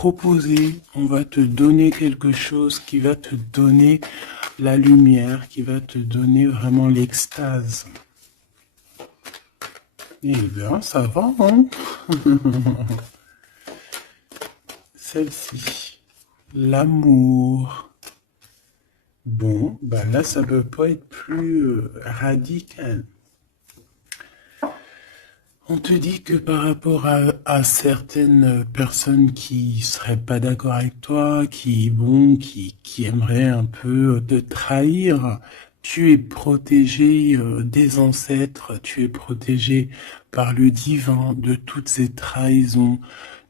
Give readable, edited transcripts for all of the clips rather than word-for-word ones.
proposer, on va te donner quelque chose qui va te donner la lumière, qui va te donner vraiment l'extase. Eh bien, ça va, hein? Celle-ci, l'amour. Bon, bah là, ça peut pas être plus radical. On te dit que par rapport à certaines personnes qui seraient pas d'accord avec toi, qui aimeraient un peu te trahir, tu es protégé des ancêtres, tu es protégé par le divin de toutes ces trahisons,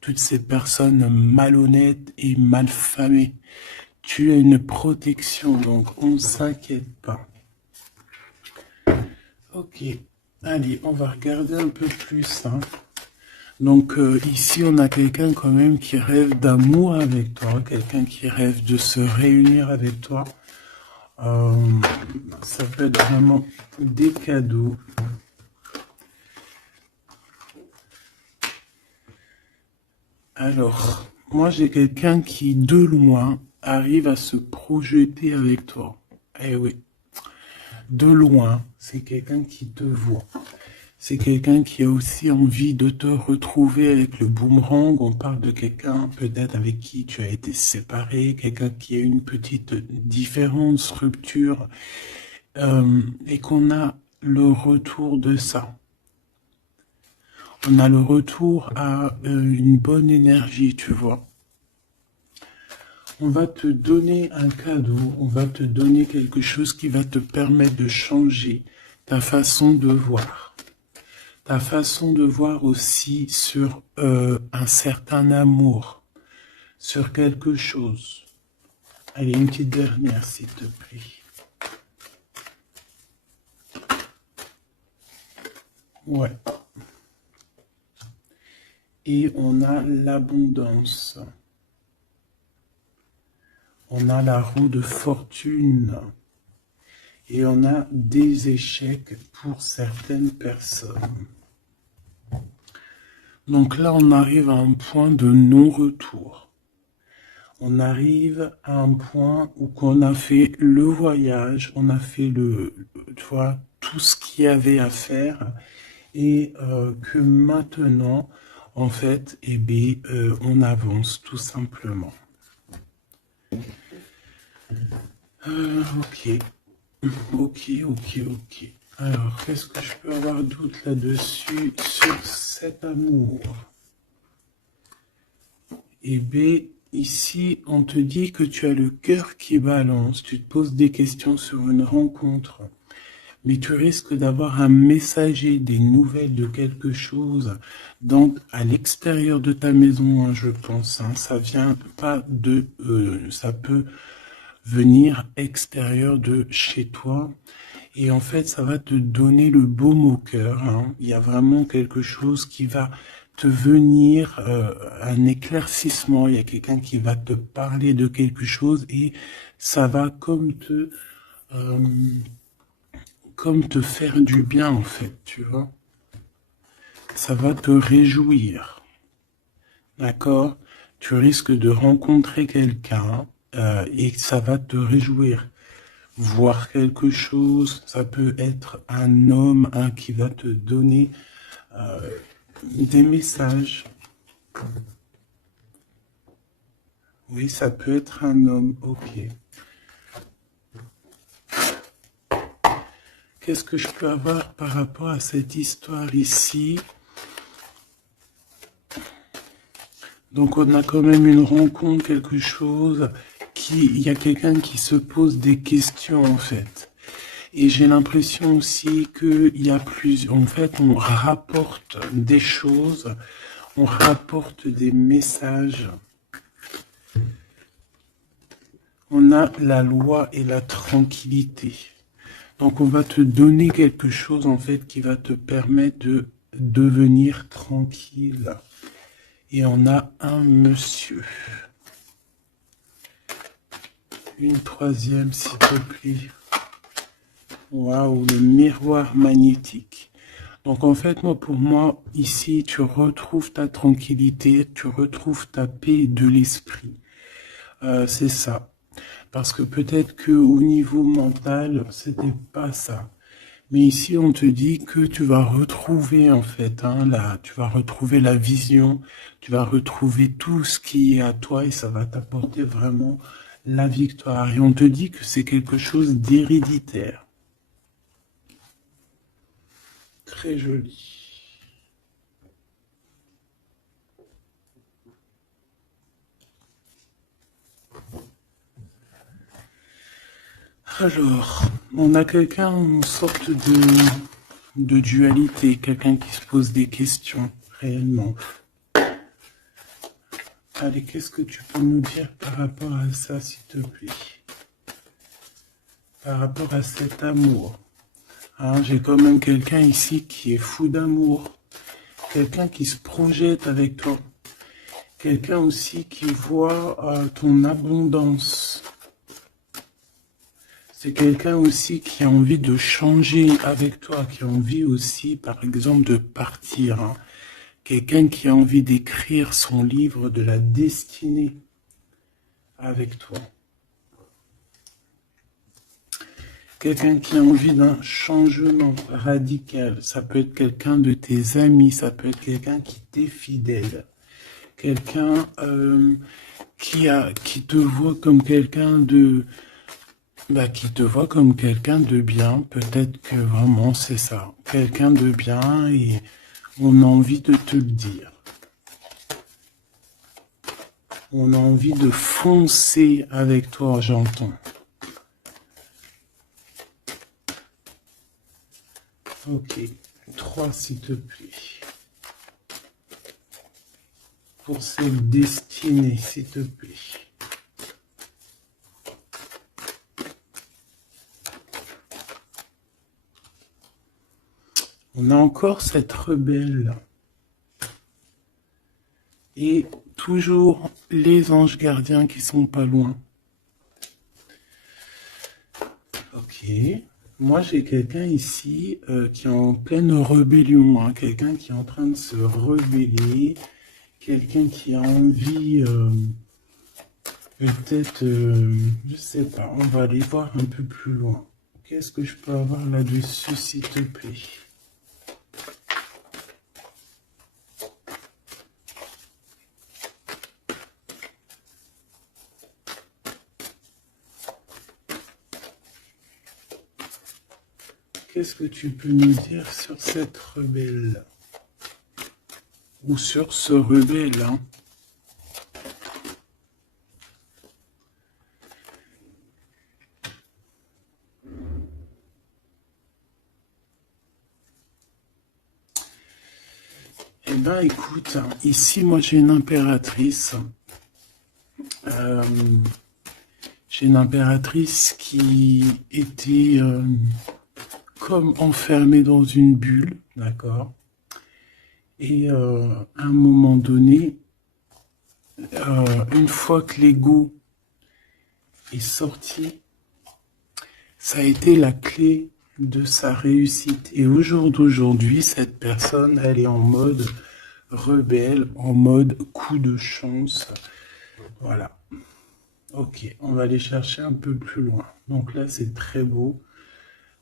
toutes ces personnes malhonnêtes et malfamées. Tu as une protection, donc on ne s'inquiète pas. Ok, allez, on va regarder un peu plus, hein. Donc ici, on a quelqu'un quand même qui rêve d'amour avec toi, quelqu'un qui rêve de se réunir avec toi. Ça peut être vraiment des cadeaux. Alors, moi j'ai quelqu'un qui, de loin, arrive à se projeter avec toi. Eh oui, de loin, c'est quelqu'un qui te voit. C'est quelqu'un qui a aussi envie de te retrouver avec le boomerang. On parle de quelqu'un peut-être avec qui tu as été séparé, quelqu'un qui a une petite différence, rupture, et qu'on a le retour de ça. On a le retour à une bonne énergie, tu vois. On va te donner un cadeau, on va te donner quelque chose qui va te permettre de changer ta façon de voir. Ta façon de voir aussi sur un certain amour, sur quelque chose. Allez, une petite dernière, s'il te plaît. Ouais. Et on a l'abondance. On a la roue de fortune. Et on a des échecs pour certaines personnes. Donc là, on arrive à un point de non-retour. On arrive à un point où on a fait le voyage, on a fait tu vois, tout ce qu'il y avait à faire, et que maintenant, en fait, eh bien, on avance tout simplement. Ok, ok. Alors, qu'est-ce que je peux avoir d'autre là-dessus sur cet amour? Eh bien, ici, on te dit que tu as le cœur qui balance, tu te poses des questions sur une rencontre, mais tu risques d'avoir un messager, des nouvelles de quelque chose, donc à l'extérieur de ta maison, hein, je pense, hein, ça vient pas de, ça peut venir extérieur de chez toi. Et en fait, ça va te donner le baume au cœur, hein. Il y a vraiment quelque chose qui va te venir, un éclaircissement. Il y a quelqu'un qui va te parler de quelque chose et ça va comme te faire du bien, en fait, tu vois. Ça va te réjouir, d'accord? Tu risques de rencontrer quelqu'un et ça va te réjouir. Voir quelque chose, ça peut être un homme qui va te donner des messages. Oui, ça peut être un homme, ok. Qu'est-ce que je peux avoir par rapport à cette histoire ici? Donc on a quand même une rencontre, quelque chose, il y a quelqu'un qui se pose des questions en fait. Et j'ai l'impression aussi qu'il y a en fait, on rapporte des choses, on rapporte des messages. On a la loi et la tranquillité. Donc on va te donner quelque chose en fait qui va te permettre de devenir tranquille. Et on a un monsieur. Une troisième, s'il te plaît. Waouh, le miroir magnétique. Donc en fait, moi, pour moi, ici, tu retrouves ta tranquillité, tu retrouves ta paix de l'esprit. C'est ça. Parce que peut-être que au niveau mental, c'était pas ça. Mais ici, on te dit que tu vas retrouver, en fait, tu vas retrouver la vision, tu vas retrouver tout ce qui est à toi et ça va t'apporter vraiment la victoire. Et on te dit que c'est quelque chose d'héréditaire. Très joli. Alors, on a quelqu'un, une sorte de dualité, quelqu'un qui se pose des questions, réellement. Allez, qu'est-ce que tu peux nous dire par rapport à ça, s'il te plaît? Par rapport à cet amour. J'ai quand même quelqu'un ici qui est fou d'amour. Quelqu'un qui se projette avec toi. Quelqu'un aussi qui voit ton abondance. C'est quelqu'un aussi qui a envie de changer avec toi, qui a envie aussi, par exemple, de partir. Quelqu'un qui a envie d'écrire son livre de la destinée avec toi. Quelqu'un qui a envie d'un changement radical. Ça peut être quelqu'un de tes amis, ça peut être quelqu'un qui t'est fidèle. Quelqu'un qui te voit comme quelqu'un qui te voit comme quelqu'un de bien. Peut-être que vraiment c'est ça. Quelqu'un de bien et on a envie de te le dire. On a envie de foncer avec toi, j'entends. Ok, 3 s'il te plaît. Pour cette destinée, s'il te plaît. On a encore cette rebelle. Et toujours les anges gardiens qui sont pas loin. Ok. Moi, j'ai quelqu'un ici qui est en pleine rébellion. Quelqu'un qui est en train de se rebeller. Quelqu'un qui a envie, peut-être, je sais pas, on va aller voir un peu plus loin. Qu'est-ce que je peux avoir là-dessus, s'il te plaît? Qu'est-ce que tu peux nous dire sur cette rebelle? Ou sur ce rebelle, Eh ben, écoute, ici, moi, j'ai une impératrice. J'ai une impératrice qui était comme enfermée dans une bulle, d'accord? Et à un moment donné, une fois que l'ego est sorti, ça a été la clé de sa réussite. Et au jour d'aujourd'hui, cette personne, elle est en mode rebelle, en mode coup de chance. Voilà. Ok, on va aller chercher un peu plus loin. Donc là, c'est très beau.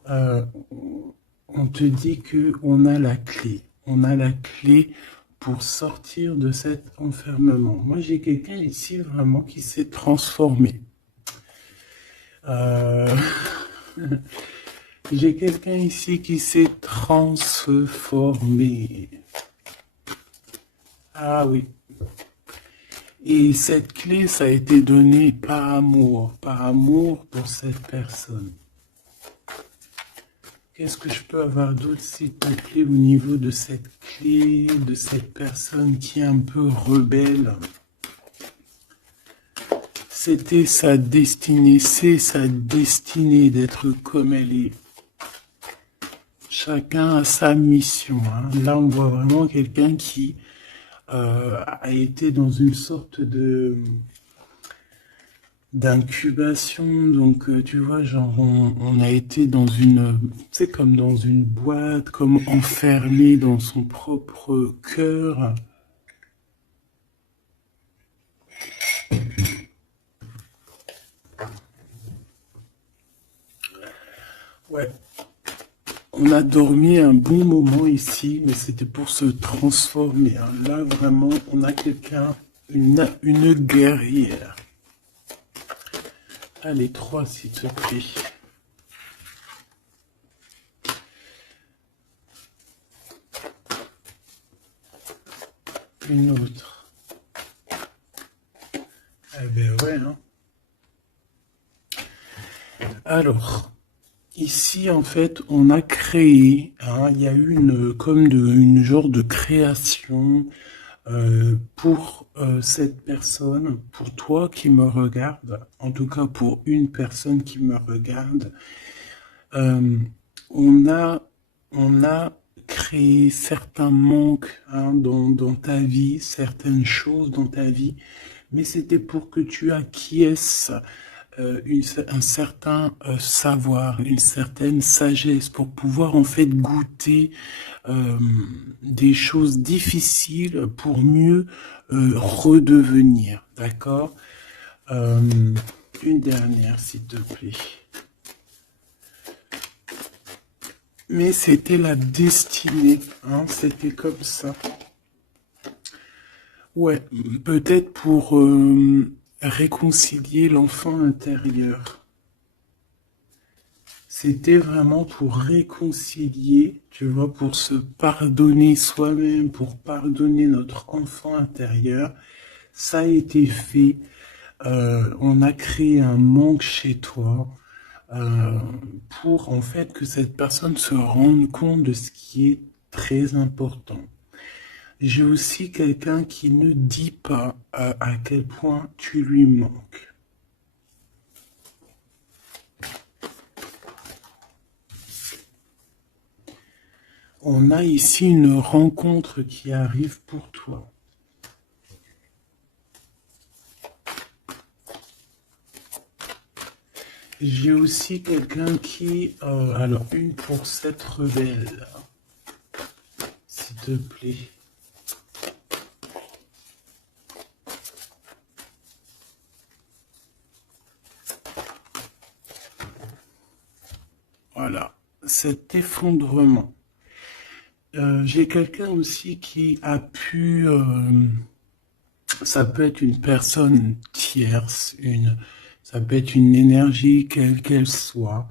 On te dit que on a la clé. On a la clé pour sortir de cet enfermement. Moi, j'ai quelqu'un ici vraiment qui s'est transformé. J'ai quelqu'un ici qui s'est transformé. Ah oui. Et cette clé, ça a été donné par amour pour cette personne. Qu'est-ce que je peux avoir d'autre, s'il te plaît, au niveau de cette clé, de cette personne qui est un peu rebelle? C'était sa destinée, c'est sa destinée d'être comme elle est. Chacun a sa mission. Là, on voit vraiment quelqu'un qui a été dans une sorte d'incubation. Donc, tu vois, genre, on a été dans une, tu sais, comme dans une boîte, comme enfermé dans son propre cœur. Ouais. On a dormi un bon moment ici, mais c'était pour se transformer, hein. Là, vraiment, on a quelqu'un, une guerrière. Allez, 3, s'il te plaît. Une autre. Eh ben ouais, hein. Alors, ici, en fait, on a créé, hein, il y a eu une genre de création pour cette personne, pour toi qui me regarde, en tout cas pour une personne qui me regarde. Euh, on a, on a créé certains manques, hein, dans ta vie, certaines choses dans ta vie, mais c'était pour que tu acquiesces un certain savoir, une certaine sagesse pour pouvoir en fait goûter euh, des choses difficiles pour mieux redevenir. D'accord. Une dernière, s'il te plaît. Mais c'était la destinée, hein, c'était comme ça. Ouais, peut-être pour réconcilier l'enfant intérieur. C'était vraiment pour réconcilier, tu vois, pour se pardonner soi-même, pour pardonner notre enfant intérieur. Ça a été fait. On a créé un manque chez toi euh, pour en fait que cette personne se rende compte de ce qui est très important. J'ai aussi quelqu'un qui ne dit pas à quel point tu lui manques. On a ici une rencontre qui arrive pour toi. J'ai aussi quelqu'un qui... alors, une pour cette rebelle, s'il te plaît. Voilà, cet effondrement. J'ai quelqu'un aussi qui a pu... ça peut être une personne tierce, ça peut être une énergie quelle qu'elle soit,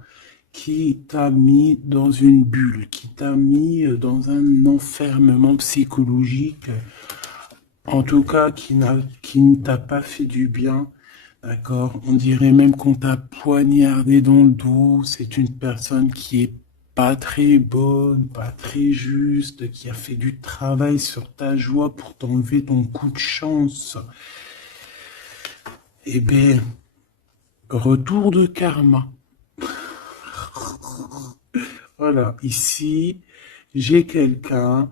qui t'a mis dans une bulle, qui t'a mis dans un enfermement psychologique, en tout cas qui ne t'a pas fait du bien, d'accord? On dirait même qu'on t'a poignardé dans le dos. C'est une personne qui est pas très bonne, pas très juste, qui a fait du travail sur ta joie pour t'enlever ton coup de chance. Eh bien, retour de karma. Voilà, ici, j'ai quelqu'un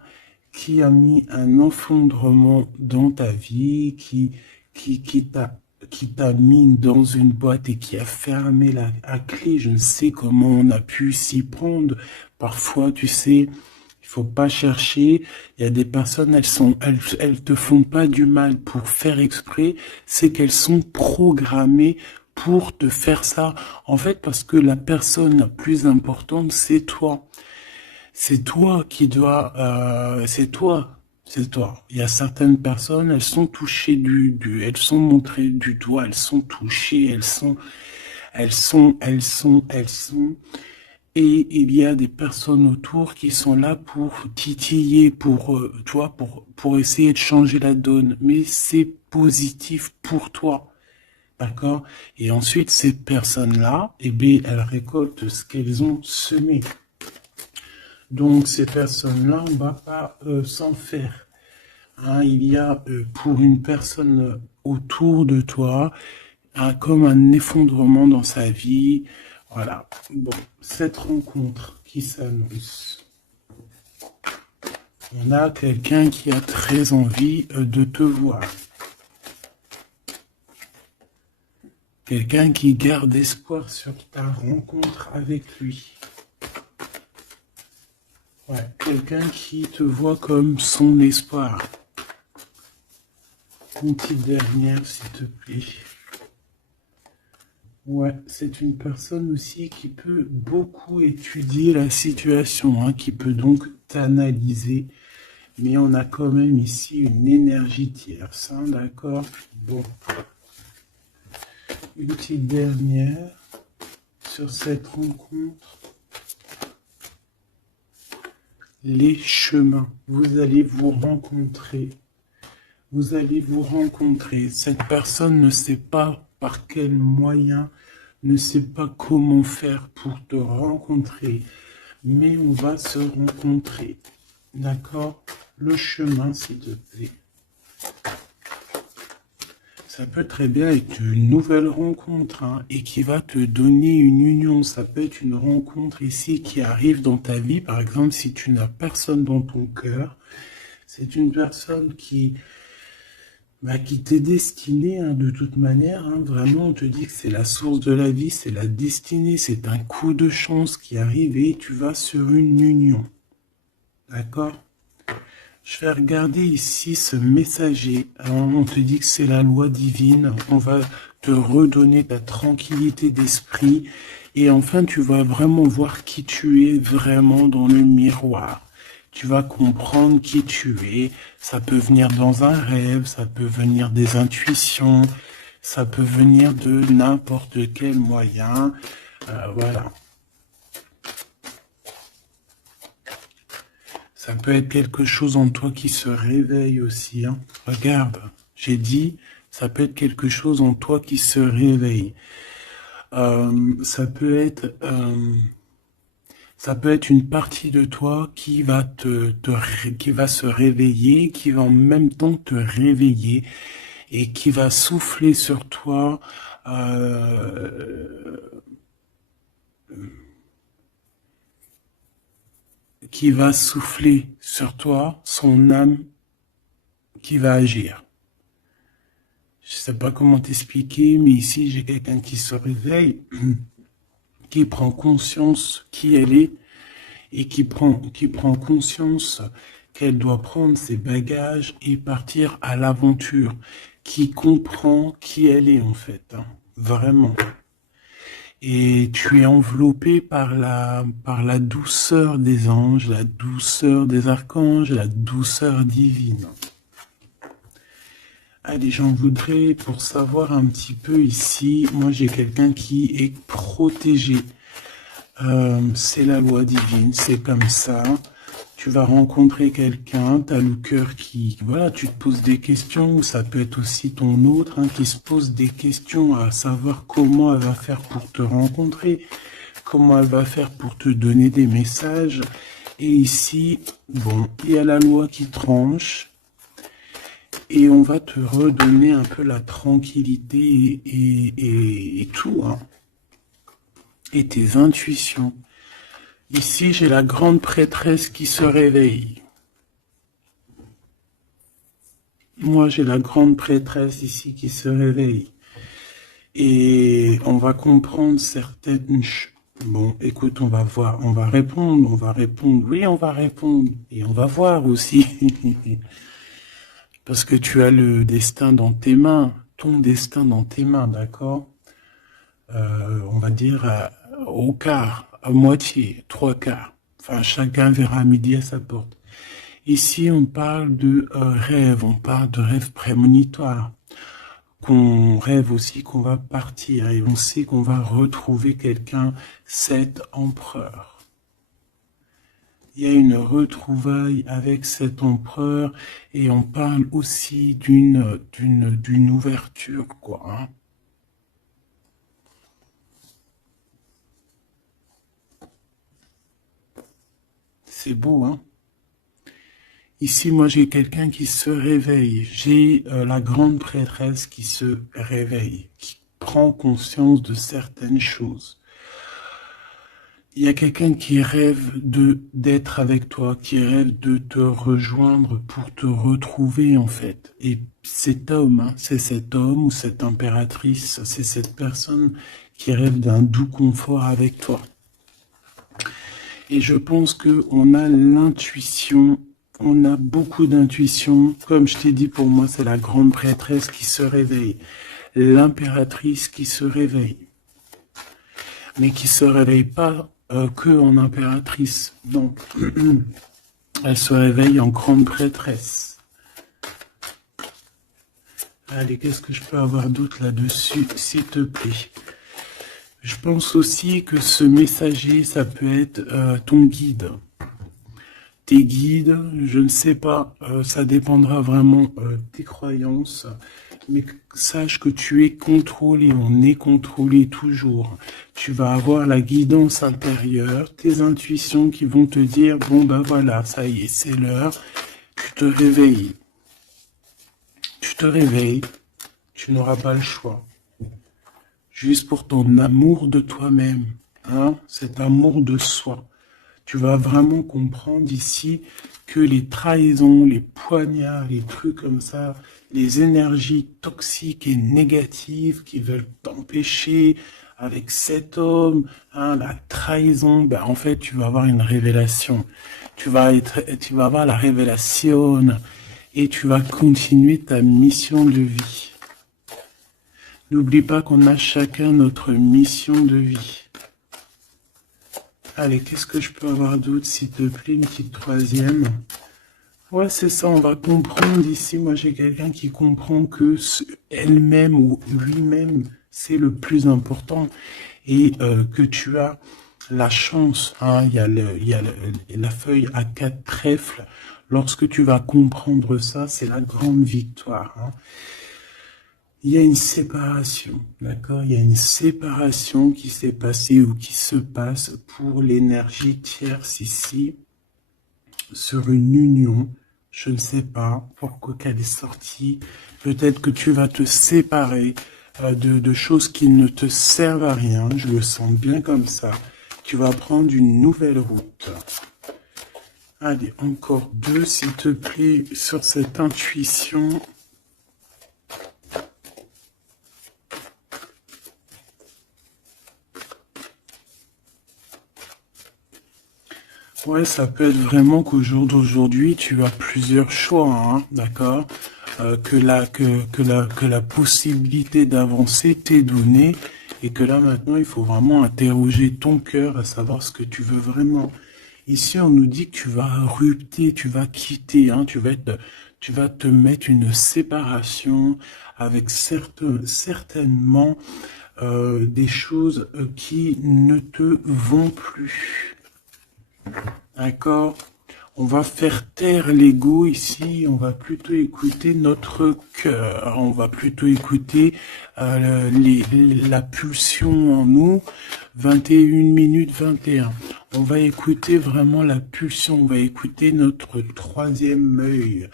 qui a mis un effondrement dans ta vie, qui, qui t'a, qui t'a mis dans une boîte et qui a fermé à clé. Je ne sais comment on a pu s'y prendre. Parfois, tu sais, il faut pas chercher. Il y a des personnes, elles te font pas du mal pour faire exprès. C'est qu'elles sont programmées pour te faire ça. En fait, parce que la personne la plus importante, c'est toi. C'est toi qui dois, c'est toi, c'est toi. Il y a certaines personnes, elles sont touchées elles sont montrées du doigt, elles sont touchées, elles sont. Et il y a des personnes autour qui sont là pour titiller, pour, toi, pour essayer de changer la donne. Mais c'est positif pour toi. D'accord? Et ensuite, ces personnes-là, eh bien, elles récoltent ce qu'elles ont semé. Donc ces personnes-là, on ne va pas s'en faire. Hein, il y a pour une personne autour de toi comme un effondrement dans sa vie. Voilà. Bon, cette rencontre qui s'annonce. On a quelqu'un qui a très envie de te voir. Quelqu'un qui garde espoir sur ta rencontre avec lui. Ouais, quelqu'un qui te voit comme son espoir. Une petite dernière, s'il te plaît. Ouais, c'est une personne aussi qui peut beaucoup étudier la situation, hein, qui peut donc t'analyser. Mais on a quand même ici une énergie tierce, hein, d'accord? Bon. Une petite dernière sur cette rencontre. Les chemins. Vous allez vous rencontrer. Vous allez vous rencontrer. Cette personne ne sait pas par quel moyen, ne sait pas comment faire pour te rencontrer, mais on va se rencontrer. D'accord? Le chemin, s'il te plaît. Ça peut très bien être une nouvelle rencontre, hein, et qui va te donner une union. Ça peut être une rencontre ici qui arrive dans ta vie. Par exemple, si tu n'as personne dans ton cœur, c'est une personne qui t'est destinée, hein, de toute manière. Hein, vraiment, on te dit que c'est la source de la vie, c'est la destinée, c'est un coup de chance qui arrive et tu vas sur une union. D'accord? Je vais regarder ici ce messager. Alors, on te dit que c'est la loi divine. On va te redonner ta tranquillité d'esprit. Et enfin, tu vas vraiment voir qui tu es vraiment dans le miroir. Tu vas comprendre qui tu es. Ça peut venir dans un rêve, ça peut venir des intuitions, ça peut venir de n'importe quel moyen. Voilà. Ça peut être quelque chose en toi qui se réveille aussi. Hein. Regarde, j'ai dit, ça peut être quelque chose en toi qui se réveille. Ça peut être une partie de toi qui va qui va se réveiller, qui va en même temps te réveiller et qui va souffler sur toi. Qui va souffler sur toi, son âme qui va agir. Je sais pas comment t'expliquer, mais ici j'ai quelqu'un qui se réveille, qui prend conscience qui elle est et qui prend conscience qu'elle doit prendre ses bagages et partir à l'aventure, qui comprend qui elle est en fait, hein, vraiment. Et tu es enveloppé par la douceur des anges, la douceur des archanges, la douceur divine. Allez, j'en voudrais pour savoir un petit peu ici. Moi, j'ai quelqu'un qui est protégé. C'est la loi divine, c'est comme ça. Tu vas rencontrer quelqu'un, tu as le cœur qui... Voilà, tu te poses des questions, ou ça peut être aussi ton autre, hein, qui se pose des questions à savoir comment elle va faire pour te rencontrer, comment elle va faire pour te donner des messages. Et ici, bon, il y a la loi qui tranche, et on va te redonner un peu la tranquillité et tout, hein, et tes intuitions. Ici, j'ai la grande prêtresse qui se réveille. Moi, j'ai la grande prêtresse ici qui se réveille. Et on va comprendre certaines... Bon, écoute, on va voir, on va répondre, oui, on va répondre. Et on va voir aussi. Parce que tu as le destin dans tes mains, ton destin dans tes mains, d'accord? On va dire au quart, à moitié, trois quarts. Enfin, chacun verra midi à sa porte. Ici, on parle de rêve, on parle de rêve prémonitoire. Qu'on rêve aussi qu'on va partir et on sait qu'on va retrouver quelqu'un, cet empereur. Il y a une retrouvaille avec cet empereur et on parle aussi d'une ouverture, quoi. Hein. C'est beau, hein? Ici, moi, j'ai quelqu'un qui se réveille. J'ai la grande prêtresse qui se réveille, qui prend conscience de certaines choses. il y a quelqu'un qui rêve d'être avec toi, qui rêve de te rejoindre pour te retrouver en fait. Et cet homme, hein, c'est cet homme ou cette impératrice, c'est cette personne qui rêve d'un doux confort avec toi. Et je pense que on a l'intuition, on a beaucoup d'intuition. Comme je t'ai dit, pour moi, c'est la grande prêtresse qui se réveille, l'impératrice qui se réveille, mais qui se réveille pas que en impératrice. Non, elle se réveille en grande prêtresse. Allez, qu'est-ce que je peux avoir d'autre là-dessus, s'il te plaît? Je pense aussi que ce messager, ça peut être ton guide. Tes guides, je ne sais pas, ça dépendra vraiment de tes croyances, mais sache que tu es contrôlé, on est contrôlé toujours. Tu vas avoir la guidance intérieure, tes intuitions qui vont te dire, bon ben voilà, ça y est, c'est l'heure, tu te réveilles. Tu te réveilles, tu n'auras pas le choix. Juste pour ton amour de toi-même, hein, cet amour de soi. Tu vas vraiment comprendre ici que les trahisons, les poignards, les trucs comme ça, les énergies toxiques et négatives qui veulent t'empêcher avec cet homme, hein, la trahison, ben en fait tu vas avoir une révélation. Tu vas avoir la révélation et tu vas continuer ta mission de vie. N'oublie pas qu'on a chacun notre mission de vie. Allez, qu'est-ce que je peux avoir d'autre, s'il te plaît, une petite troisième. Ouais, c'est ça, on va comprendre ici. Moi, j'ai quelqu'un qui comprend que elle-même ou lui-même, c'est le plus important. Et que tu as la chance, hein, il y a la feuille à 4 trèfles. Lorsque tu vas comprendre ça, c'est la grande victoire. Hein. Il y a une séparation, d'accord? Il y a une séparation qui s'est passée ou qui se passe pour l'énergie tierce ici, sur une union. Je ne sais pas pourquoi qu'elle est sortie. Peut-être que tu vas te séparer de choses qui ne te servent à rien. Je le sens bien comme ça. Tu vas prendre une nouvelle route. Allez, encore deux, s'il te plaît, sur cette intuition. Ouais, ça peut être vraiment qu'au jour d'aujourd'hui, tu as plusieurs choix, hein, d'accord? Que la possibilité d'avancer t'est donnée et que là maintenant, il faut vraiment interroger ton cœur à savoir ce que tu veux vraiment. Ici, on nous dit que tu vas rupter, tu vas quitter, hein, tu vas te mettre une séparation avec certainement des choses qui ne te vont plus. D'accord? On va faire taire l'ego ici, on va plutôt écouter notre cœur, on va plutôt écouter la pulsion en nous, 21 minutes 21. On va écouter vraiment la pulsion, on va écouter notre troisième œil.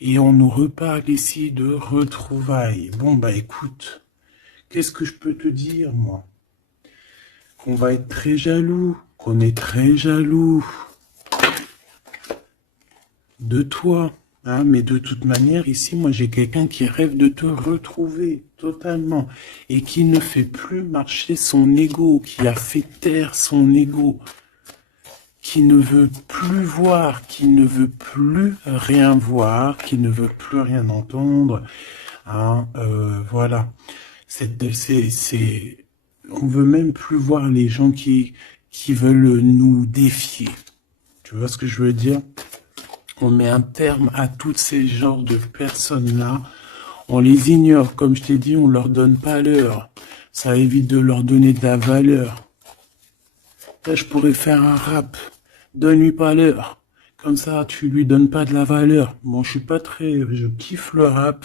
Et on nous reparle ici de retrouvailles. Bon bah écoute, qu'est-ce que je peux te dire moi? Qu'on va être très jaloux, qu'on est très jaloux de toi, hein, mais de toute manière, ici, moi, j'ai quelqu'un qui rêve de te retrouver totalement et qui ne fait plus marcher son ego, qui a fait taire son ego, qui ne veut plus voir, qui ne veut plus rien voir, qui ne veut plus rien entendre, hein, voilà. On veut même plus voir les gens qui veulent nous défier. Tu vois ce que je veux dire? On met un terme à tous ces genres de personnes-là. On les ignore, comme je t'ai dit, on leur donne pas l'heure. Ça évite de leur donner de la valeur. Là, je pourrais faire un rap. Donne-lui pas l'heure. Comme ça, tu lui donnes pas de la valeur. Bon, je kiffe le rap.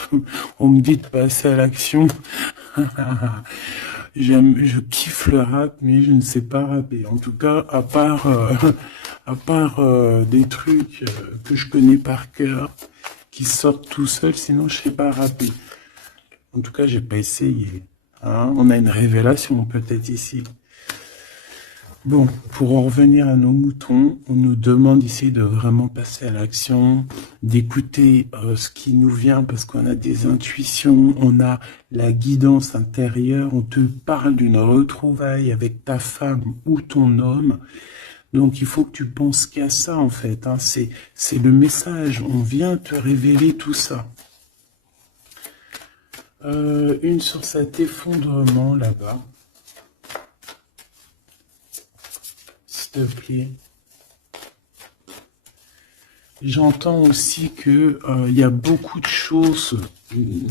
On me dit de passer à l'action. Je kiffe le rap, mais je ne sais pas rapper. En tout cas, à part des trucs que je connais par cœur, qui sortent tout seuls, sinon je sais pas rapper. En tout cas, j'ai pas essayé. Hein, on a une révélation peut-être ici. Bon, pour en revenir à nos moutons, on nous demande ici de vraiment passer à l'action, d'écouter ce qui nous vient parce qu'on a des intuitions, on a la guidance intérieure, on te parle d'une retrouvaille avec ta femme ou ton homme. Donc il faut que tu penses qu'à ça en fait, hein. C'est le message, on vient te révéler tout ça. Une sur cet effondrement là-bas. S'il te plaît. J'entends aussi que il y a beaucoup de choses,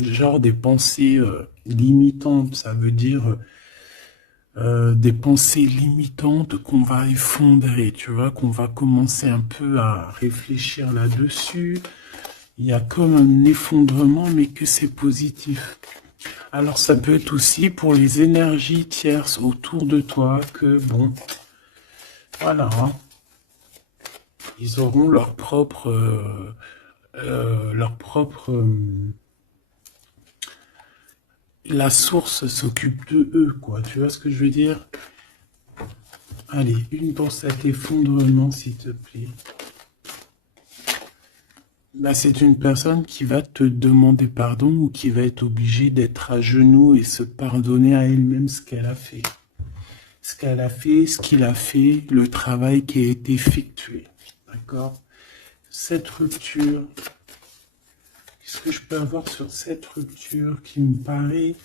genre des pensées limitantes, ça veut dire des pensées limitantes qu'on va effondrer, tu vois, qu'on va commencer un peu à réfléchir là-dessus. Il y a comme un effondrement, mais que c'est positif. Alors ça peut être aussi pour les énergies tierces autour de toi que, bon, voilà, hein, ils auront la source s'occupe de eux, quoi. Tu vois ce que je veux dire? Allez, une pour cet effondrement, s'il te plaît. Là, c'est une personne qui va te demander pardon ou qui va être obligée d'être à genoux et se pardonner à elle-même ce qu'elle a fait. Ce qu'elle a fait, ce qu'il a fait, le travail qui a été effectué. D'accord? Cette rupture, qu'est-ce que je peux avoir sur cette rupture qui me paraît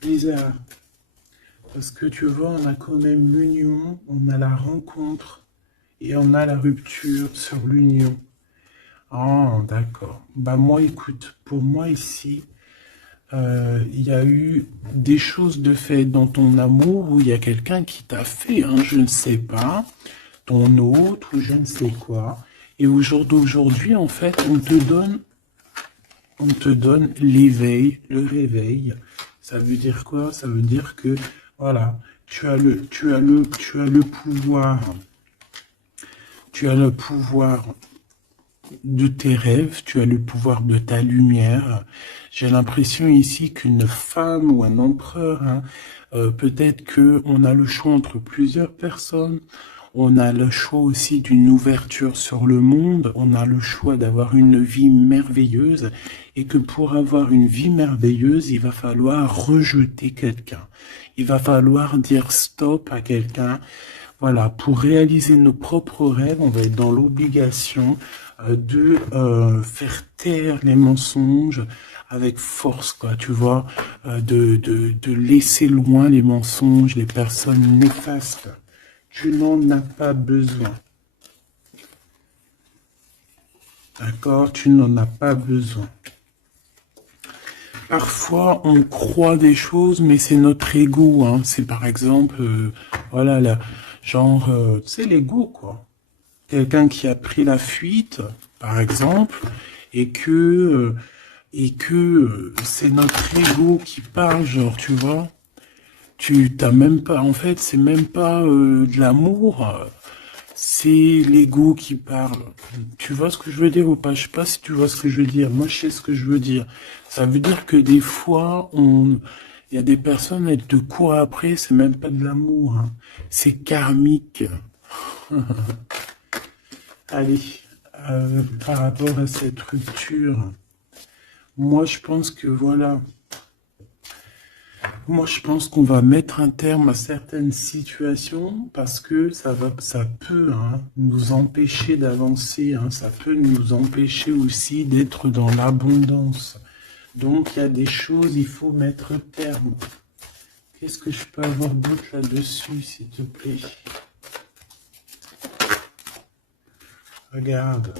bizarre? Parce que tu vois, on a quand même l'union, on a la rencontre et on a la rupture sur l'union. Ah, d'accord. Bah moi, écoute, pour moi ici, il y a eu des choses de fait dans ton amour où il y a quelqu'un qui t'a fait, hein, je ne sais pas, ton autre ou je ne sais quoi. Et au jour d'aujourd'hui, en fait, on te donne l'éveil, le réveil. Ça veut dire quoi? Ça veut dire que, voilà, tu as le pouvoir. Tu as le pouvoir de tes rêves, tu as le pouvoir de ta lumière. J'ai l'impression ici qu'une femme ou un empereur, hein, peut-être que on a le choix entre plusieurs personnes. On a le choix aussi d'une ouverture sur le monde. On a le choix d'avoir une vie merveilleuse. Et que pour avoir une vie merveilleuse, il va falloir rejeter quelqu'un. Il va falloir dire stop à quelqu'un. Voilà, pour réaliser nos propres rêves, on va être dans l'obligation de faire taire les mensonges avec force, quoi, tu vois, de laisser loin les mensonges, les personnes néfastes. Tu n'en as pas besoin. D'accord? Tu n'en as pas besoin. Parfois, on croit des choses, mais c'est notre ego, hein. C'est par exemple, voilà, là, genre, c'est l'ego, quoi. Quelqu'un qui a pris la fuite, par exemple, et que c'est notre ego qui parle, genre, tu vois. Tu t'as même pas, en fait, c'est même pas de l'amour, c'est l'ego qui parle. Tu vois ce que je veux dire ou pas? Je sais pas si tu vois ce que je veux dire. Moi, je sais ce que je veux dire. Ça veut dire que des fois, il y a des personnes, elles te courent après, c'est même pas de l'amour, hein. C'est karmique. Allez, par rapport à cette rupture, moi, je pense que voilà. Moi, je pense qu'on va mettre un terme à certaines situations parce que ça peut, hein, nous empêcher d'avancer, hein, ça peut nous empêcher aussi d'être dans l'abondance. Donc, il y a des choses, il faut mettre terme. Qu'est-ce que je peux avoir d'autre là-dessus, s'il te plaît? Regarde.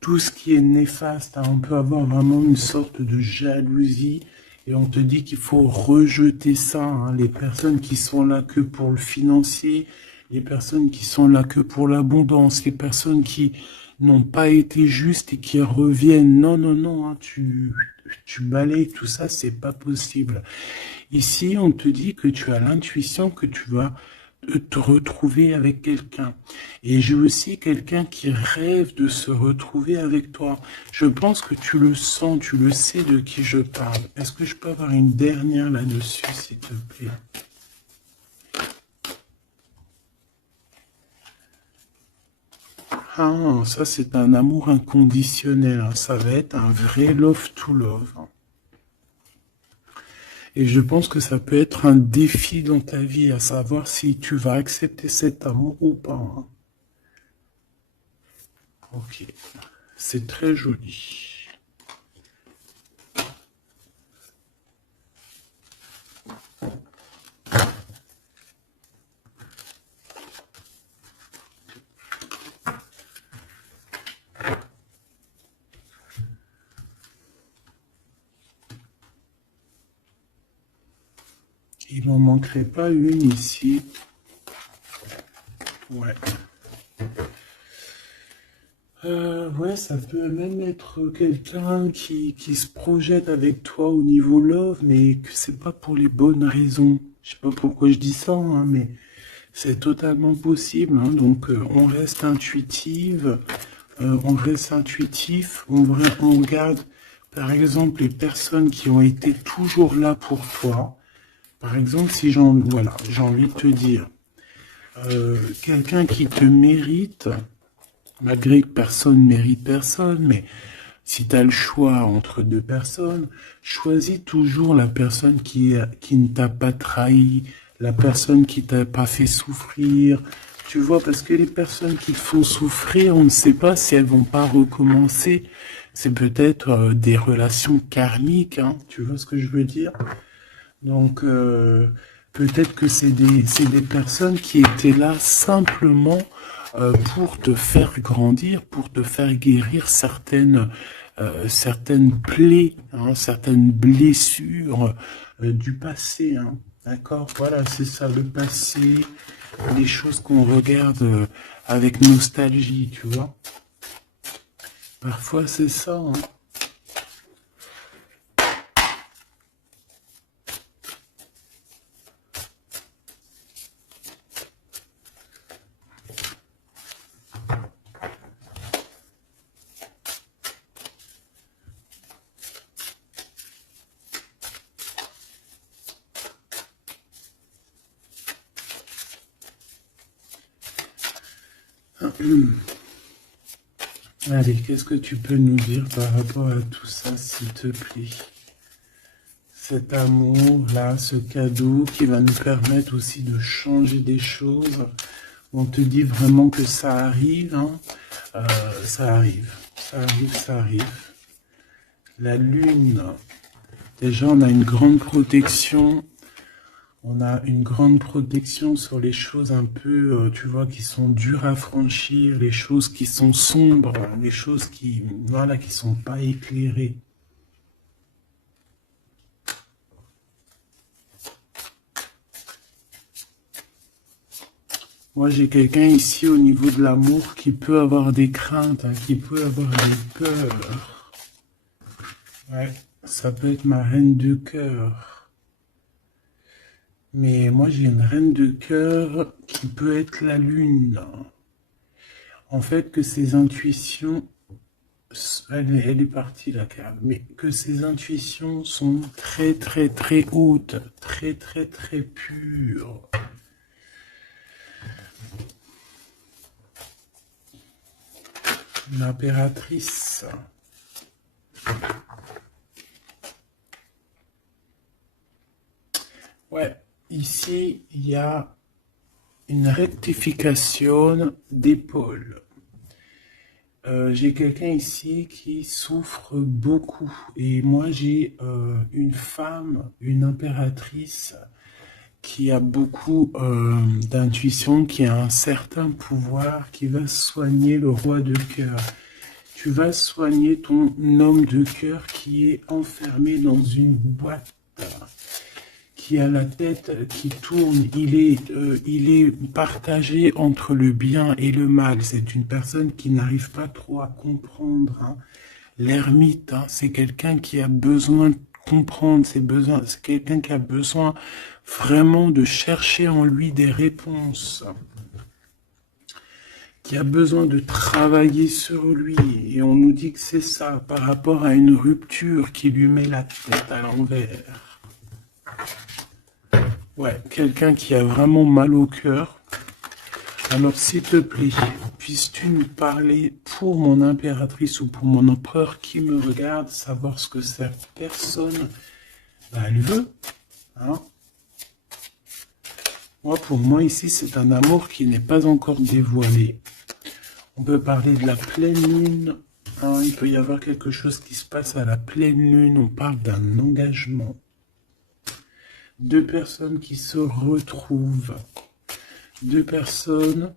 Tout ce qui est néfaste, hein, on peut avoir vraiment une sorte de jalousie. Et on te dit qu'il faut rejeter ça, hein. Les personnes qui sont là que pour le financier, les personnes qui sont là que pour l'abondance, les personnes qui n'ont pas été justes et qui reviennent. Non, non, non, hein, tu balayes tout ça, c'est pas possible. Ici, on te dit que tu as l'intuition que tu vas te retrouver avec quelqu'un. Et j'ai aussi quelqu'un qui rêve de se retrouver avec toi. Je pense que tu le sens, tu le sais de qui je parle. Est-ce que je peux avoir une dernière là-dessus, s'il te plaît? Ah, ça, c'est un amour inconditionnel, hein. Ça va être un vrai love to love, hein. Et je pense que ça peut être un défi dans ta vie, à savoir si tu vas accepter cet amour ou pas, hein. Ok, c'est très joli. Il n'en manquerait pas une ici. Ouais. Ouais, ça peut même être quelqu'un qui se projette avec toi au niveau love, mais que c'est pas pour les bonnes raisons. Je sais pas pourquoi je dis ça, hein, mais c'est totalement possible, hein. Donc, on reste intuitive, on reste intuitif, on regarde, par exemple, les personnes qui ont été toujours là pour toi. Par exemple, si voilà, j'ai envie de te dire, quelqu'un qui te mérite, malgré que personne mérite personne, mais si tu as le choix entre deux personnes, choisis toujours la personne qui ne t'a pas trahi, la personne qui t'a pas fait souffrir. Tu vois, parce que les personnes qui te font souffrir, on ne sait pas si elles vont pas recommencer. C'est peut-être des relations karmiques, hein, tu vois ce que je veux dire? Donc, peut-être que c'est des personnes qui étaient là simplement pour te faire grandir, pour te faire guérir certaines plaies, hein, certaines blessures du passé, hein. D'accord? Voilà, c'est ça, le passé, les choses qu'on regarde avec nostalgie, tu vois. Parfois, c'est ça, hein. Allez, qu'est-ce que tu peux nous dire par rapport à tout ça, s'il te plaît? Cet amour-là, ce cadeau qui va nous permettre aussi de changer des choses. On te dit vraiment que ça arrive, hein. Ça arrive, ça arrive, ça arrive. La lune, déjà on a une grande protection. On a une grande protection sur les choses un peu, tu vois, qui sont dures à franchir, les choses qui sont sombres, les choses qui, voilà, qui sont pas éclairées. Moi, j'ai quelqu'un ici au niveau de l'amour qui peut avoir des craintes, hein, qui peut avoir des peurs. Ouais, ça peut être ma reine de cœur. Mais moi, j'ai une reine de cœur qui peut être la lune. En fait, que ses intuitions, elle est partie la carte, mais que ses intuitions sont très, très, très hautes, très, très, très pures. L'impératrice. Ouais, ici, il y a une rectification d'épaule. J'ai quelqu'un ici qui souffre beaucoup. Et moi, j'ai une femme, une impératrice, qui a beaucoup d'intuition, qui a un certain pouvoir, qui va soigner le roi de cœur. Tu vas soigner ton homme de cœur qui est enfermé dans une boîte, qui a la tête qui tourne. Il est partagé entre le bien et le mal. C'est une personne qui n'arrive pas trop à comprendre, hein. L'ermite, hein, c'est quelqu'un qui a besoin de comprendre ses besoins. C'est quelqu'un qui a besoin vraiment de chercher en lui des réponses, qui a besoin de travailler sur lui. Et on nous dit que c'est ça, par rapport à une rupture qui lui met la tête à l'envers. Ouais, quelqu'un qui a vraiment mal au cœur. Alors, s'il te plaît, puisses-tu nous parler pour mon impératrice ou pour mon empereur qui me regarde, savoir ce que cette personne elle veut, hein? Moi, pour moi, ici, c'est un amour qui n'est pas encore dévoilé. On peut parler de la pleine lune. Hein, il peut y avoir quelque chose qui se passe à la pleine lune. On parle d'un engagement. Deux personnes qui se retrouvent. Deux personnes,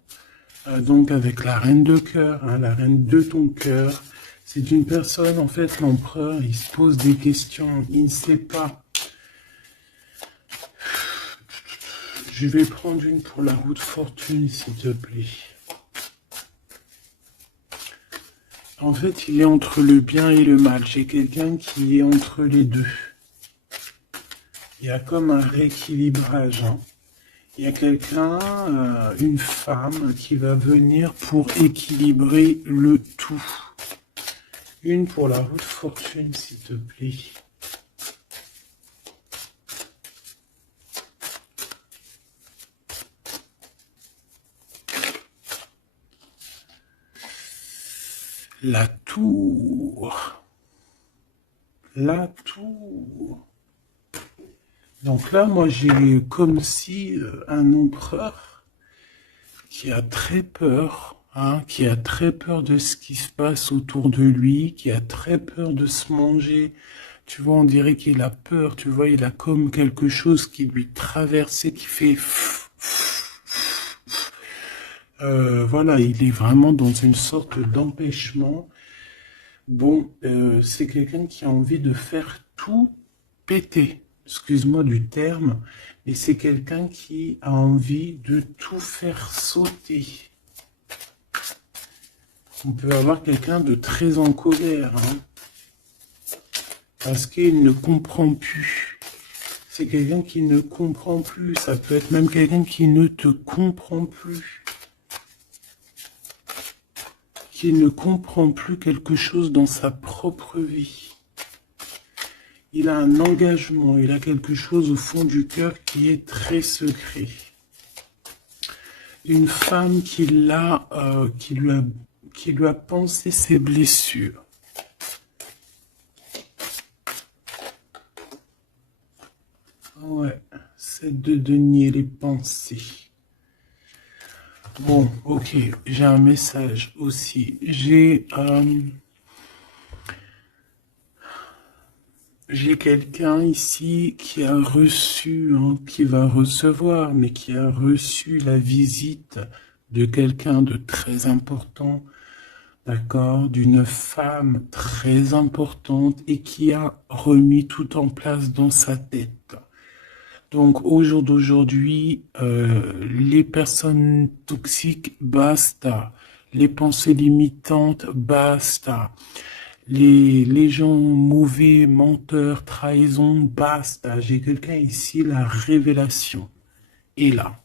donc avec la reine de cœur, hein, la reine de ton cœur. C'est une personne, en fait, l'empereur, il se pose des questions. Il ne sait pas. Je vais prendre une pour la roue de fortune, s'il te plaît. En fait, il est entre le bien et le mal. J'ai quelqu'un qui est entre les deux. Il y a comme un rééquilibrage. Hein. Il y a quelqu'un, une femme, qui va venir pour équilibrer le tout. Une pour la roue de fortune, s'il te plaît. La tour. La tour. Donc là, moi, j'ai comme si un empereur qui a très peur, hein, qui a très peur de ce qui se passe autour de lui, qui a très peur de se manger. Tu vois, on dirait qu'il a peur, tu vois, il a comme quelque chose qui lui traverse et qui fait... voilà, il est vraiment dans une sorte d'empêchement. Bon, c'est quelqu'un qui a envie de faire tout péter. Excuse-moi du terme, mais c'est quelqu'un qui a envie de tout faire sauter. On peut avoir quelqu'un de très en colère, hein, parce qu'il ne comprend plus. C'est quelqu'un qui ne comprend plus. Ça peut être même quelqu'un qui ne te comprend plus. Qui ne comprend plus quelque chose dans sa propre vie. Il a un engagement, il a quelque chose au fond du cœur qui est très secret. Une femme qui lui a pensé ses blessures. Ouais, c'est de nier les pensées. Bon, ok, j'ai un message aussi. J'ai quelqu'un ici qui a reçu, hein, qui va recevoir, mais qui a reçu la visite de quelqu'un de très important, d'accord, d'une femme très importante et qui a remis tout en place dans sa tête. Donc, au jour d'aujourd'hui, les personnes toxiques, basta. Les pensées limitantes, basta. Les gens mauvais, menteurs, trahison, basta. J'ai quelqu'un ici, la révélation est là.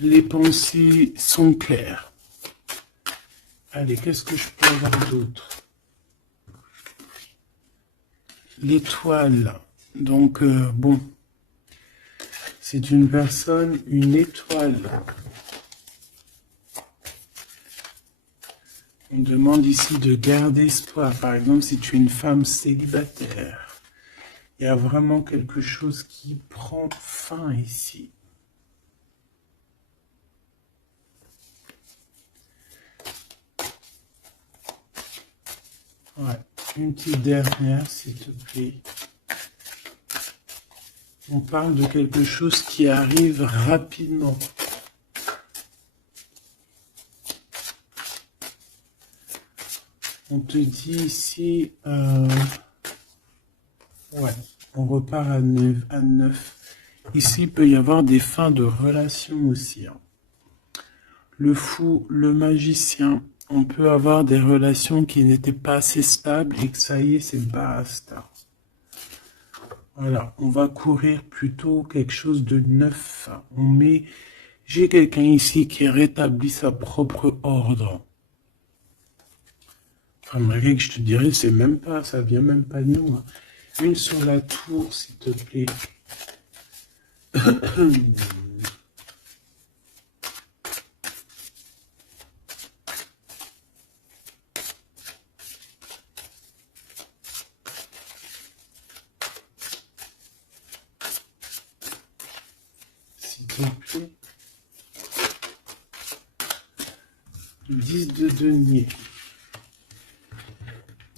Les pensées sont claires. Allez, qu'est-ce que je peux avoir d'autre? L'étoile. Donc, bon, c'est une personne, une étoile. On demande ici de garder espoir. Par exemple, si tu es une femme célibataire, il y a vraiment quelque chose qui prend fin ici. Ouais, une petite dernière, s'il te plaît. On parle de quelque chose qui arrive rapidement. On te dit ici, ouais, on repart à 9. Ici, il peut y avoir des fins de relations aussi. Hein. Le fou, le magicien, on peut avoir des relations qui n'étaient pas assez stables et que ça y est, c'est basta. Voilà, on va courir plutôt quelque chose de neuf. J'ai quelqu'un ici qui rétablit sa propre ordre. Enfin, malgré que je te dirais, c'est même pas, ça vient même pas de nous. Hein. Une sur la tour, s'il te plaît. d'épée. 10 de denier.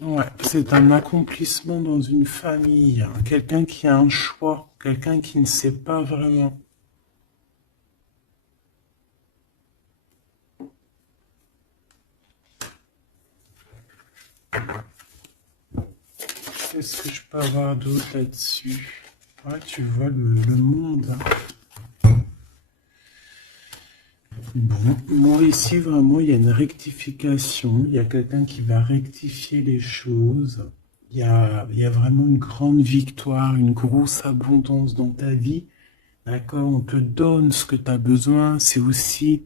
Ouais, c'est un accomplissement dans une famille. Hein. Quelqu'un qui a un choix. Quelqu'un qui ne sait pas vraiment. Qu'est-ce que je peux avoir d'autre là-dessus? Ouais, tu vois le monde. Hein. Bon, moi ici, vraiment, il y a une rectification. Il y a quelqu'un qui va rectifier les choses. Il y a vraiment une grande victoire, une grosse abondance dans ta vie. D'accord? On te donne ce que tu as besoin. C'est aussi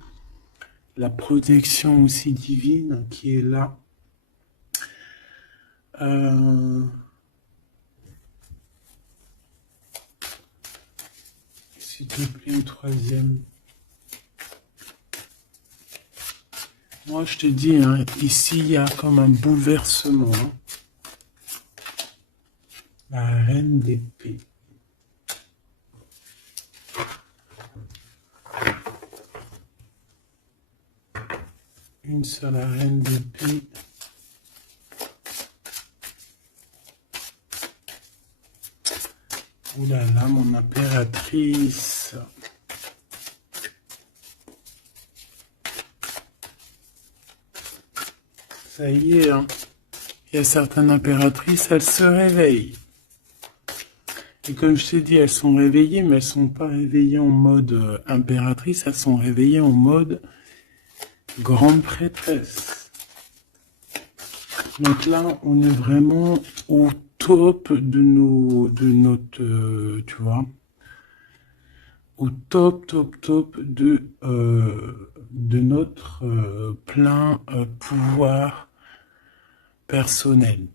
la protection aussi divine qui est là. S'il te plaît, une troisième. Moi, je te dis, hein, ici, il y a comme un bouleversement. Hein. La reine d'épée. Une seule reine d'épée. Ouh là là, mon impératrice. Ça y est, hein. Il y a certaines impératrices, elles se réveillent. Et comme je t'ai dit, elles sont réveillées, mais elles sont pas réveillées en mode impératrice, elles sont réveillées en mode grande prêtresse. Donc là, on est vraiment au top de notre, tu vois, au top de notre plein pouvoir personnel.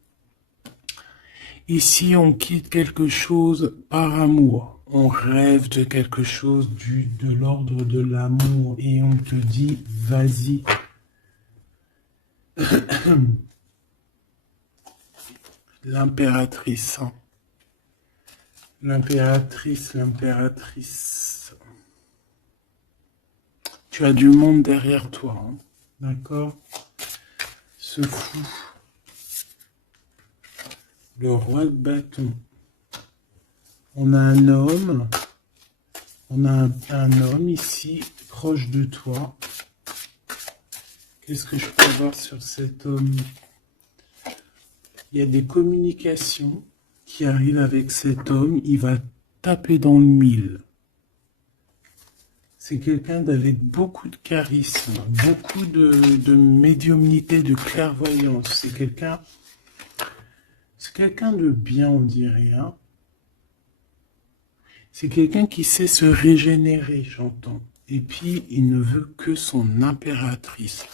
Ici, on quitte quelque chose par amour. On rêve de quelque chose de l'ordre de l'amour et on te dit, vas-y. L'impératrice. Hein. L'impératrice. Tu as du monde derrière toi. Hein. D'accord? Ce fou. Le roi de bâton. On a un homme. On a un homme ici, proche de toi. Qu'est-ce que je peux voir sur cet homme? Il y a des communications qui arrivent avec cet homme. Il va taper dans le mille. C'est quelqu'un d'avec beaucoup de charisme, beaucoup de médiumnité, de clairvoyance. C'est quelqu'un de bien, on dirait. Hein. C'est quelqu'un qui sait se régénérer, j'entends. Et puis, il ne veut que son impératrice.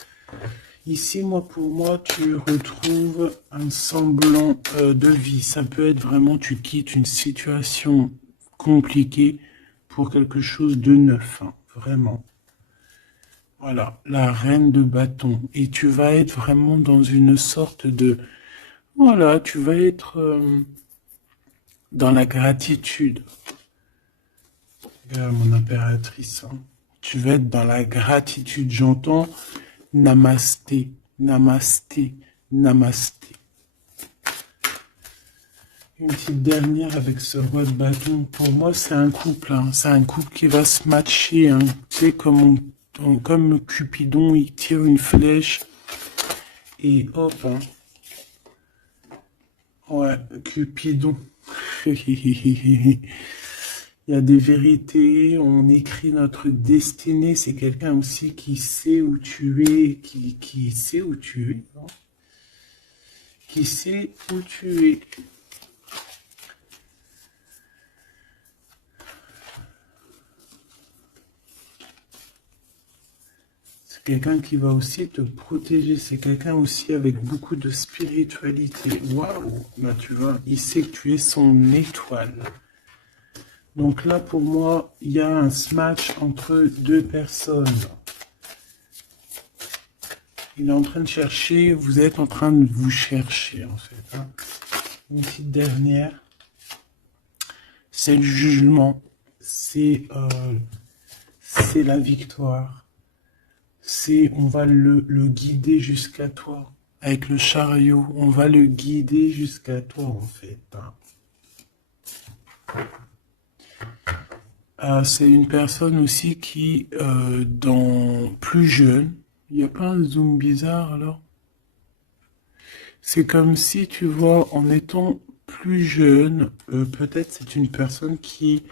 Ici, pour moi, tu retrouves un semblant de vie. Ça peut être vraiment, tu quittes une situation compliquée pour quelque chose de neuf. Hein, vraiment. Voilà, la reine de bâton. Et tu vas être vraiment dans une sorte de... Voilà, tu vas être dans la gratitude. Regarde mon impératrice. Hein. Tu vas être dans la gratitude. J'entends namasté, namasté, namasté. Une petite dernière avec ce roi de bâton. Pour moi, c'est un couple. Hein. C'est un couple qui va se matcher. Hein. Tu sais, comme Cupidon, il tire une flèche. Et hop. Hein. Ouais, Cupidon. Il y a des vérités, on écrit notre destinée. C'est quelqu'un aussi qui sait où tu es, qui sait où tu es. Non, qui sait où tu es. C'est quelqu'un qui va aussi te protéger. C'est quelqu'un aussi avec beaucoup de spiritualité. Waouh! Bah, tu vois, il sait que tu es son étoile. Donc là, pour moi, il y a un match entre deux personnes. Il est en train de chercher, vous êtes en train de vous chercher, en fait. Hein. Une petite dernière. C'est le jugement. C'est c'est la victoire. On va le guider jusqu'à toi. Avec le chariot, on va le guider jusqu'à toi, en fait. C'est une personne aussi qui, plus jeune, il n'y a pas un zoom bizarre alors? C'est comme si, tu vois, en étant plus jeune, peut-être c'est une personne qui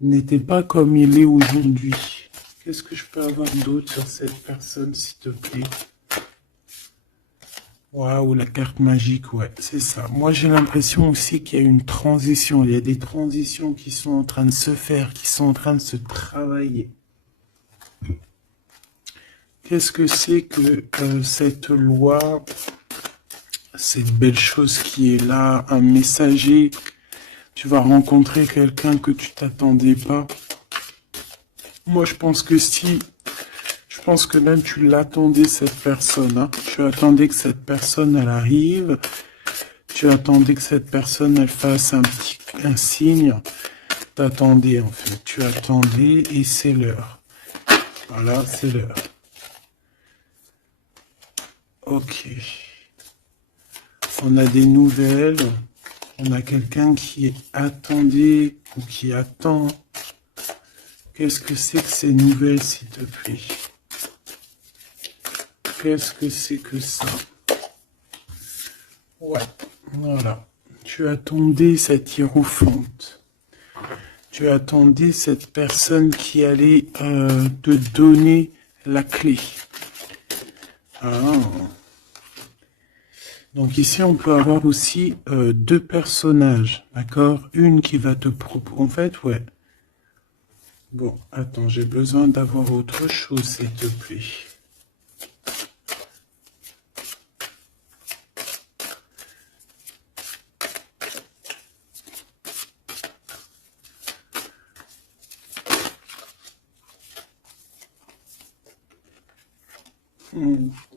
n'était pas comme il est aujourd'hui. Qu'est-ce que je peux avoir d'autre sur cette personne, s'il te plaît? Waouh, la carte magique, ouais, c'est ça. Moi, j'ai l'impression aussi qu'il y a une transition. Il y a des transitions qui sont en train de se faire, qui sont en train de se travailler. Qu'est-ce que c'est que cette loi, cette belle chose qui est là, un messager? Tu vas rencontrer quelqu'un que tu t'attendais pas. Moi, je pense que si, je pense que même tu l'attendais, cette personne, hein. Tu attendais que cette personne, elle arrive. Tu attendais que cette personne, elle fasse un signe. T'attendais, en fait. Tu attendais et c'est l'heure. Voilà, c'est l'heure. Ok. On a des nouvelles. On a quelqu'un qui attendait ou qui attend. Qu'est-ce que c'est que ces nouvelles, s'il te plaît? Qu'est-ce que c'est que ça? Ouais, voilà. Tu attendais cette hiérophante. Tu attendais cette personne qui allait te donner la clé. Ah. Donc ici, on peut avoir aussi deux personnages, d'accord? Une qui va te proposer... En fait, ouais. Bon, attends, j'ai besoin d'avoir autre chose, s'il te plaît.